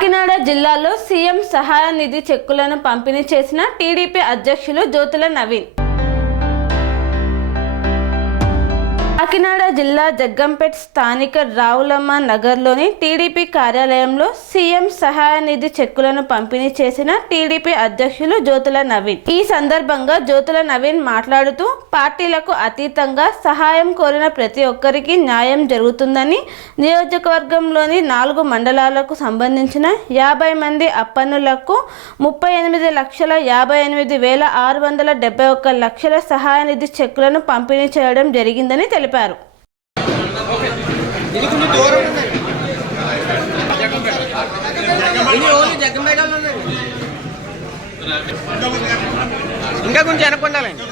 కాకినాడ జిల్లాలో సీఎం సహాయ నిధి చెక్కులను పంపిణీ చేసిన టీడీపీ అధ్యక్షులు జ్యోతుల నవీన్. కాకినాడ జిల్లా జగ్గంపేట్ స్థానిక రావులమ్మ నగర్లోని టీడీపీ కార్యాలయంలో సీఎం సహాయ నిధి చెక్కులను పంపిణీ చేసిన టీడీపీ అధ్యక్షులు జ్యోతుల నవీన్. ఈ సందర్భంగా జ్యోతుల నవీన్ మాట్లాడుతూ పార్టీలకు అతీతంగా సహాయం కోరిన ప్రతి ఒక్కరికి న్యాయం జరుగుతుందని నియోజకవర్గంలోని నాలుగు మండలాలకు సంబంధించిన యాభై మంది అప్పన్నులకు ముప్పై ఎనిమిది లక్షల యాభై ఎనిమిది వేల ఆరు వందల డెబ్బై ఒక్క లక్షల సహాయ నిధి చెక్కులను పంపిణీ చేయడం జరిగిందని తెలిపారు. ఉందండి ఇంకా కొంచెం వెనక్కి ఉండాలండి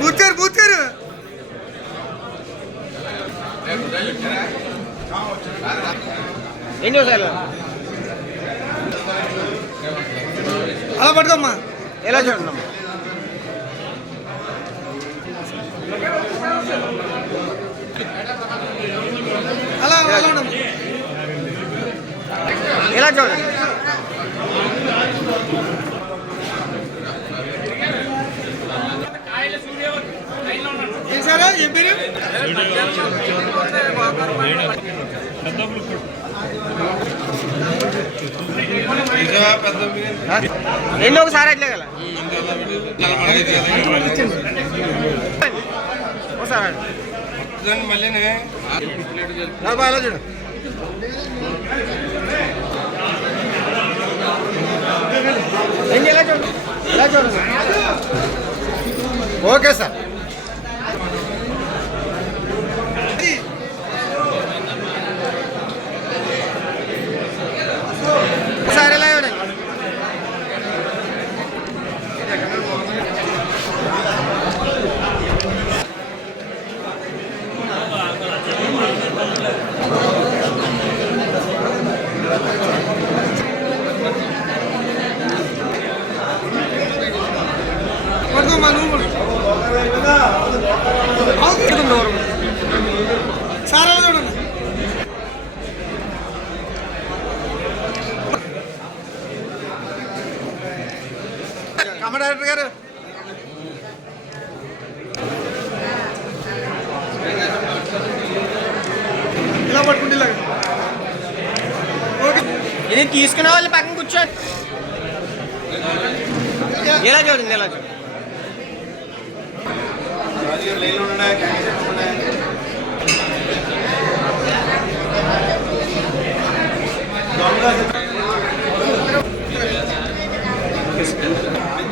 కూర్చోరు కూర్చోరు ఏంటి సార్ అలా పట్టుకోమ్మా ఎలా చూడండి అమ్మా అలా అలా. ఎలా చూడండి ఏం సార్ ఏం పేరు ఎన్ని ఒకసారి అట్లే గల ఒకసారి మళ్ళీ చూడు. ఎలా చూడు. ఓకే సార్ ఒకసారి ఎలా చూడండి పడుకోమ్మా నువ్వు దూరం సార్ అలా చూడండి కమ్మ డైరెక్టర్ గారు. ఇలా పట్టుకుంటే ఇలా. ఇది తీసుకునే వాళ్ళు పక్కన కూర్చో. ఎలా చూడండి ఎలా చూడండి?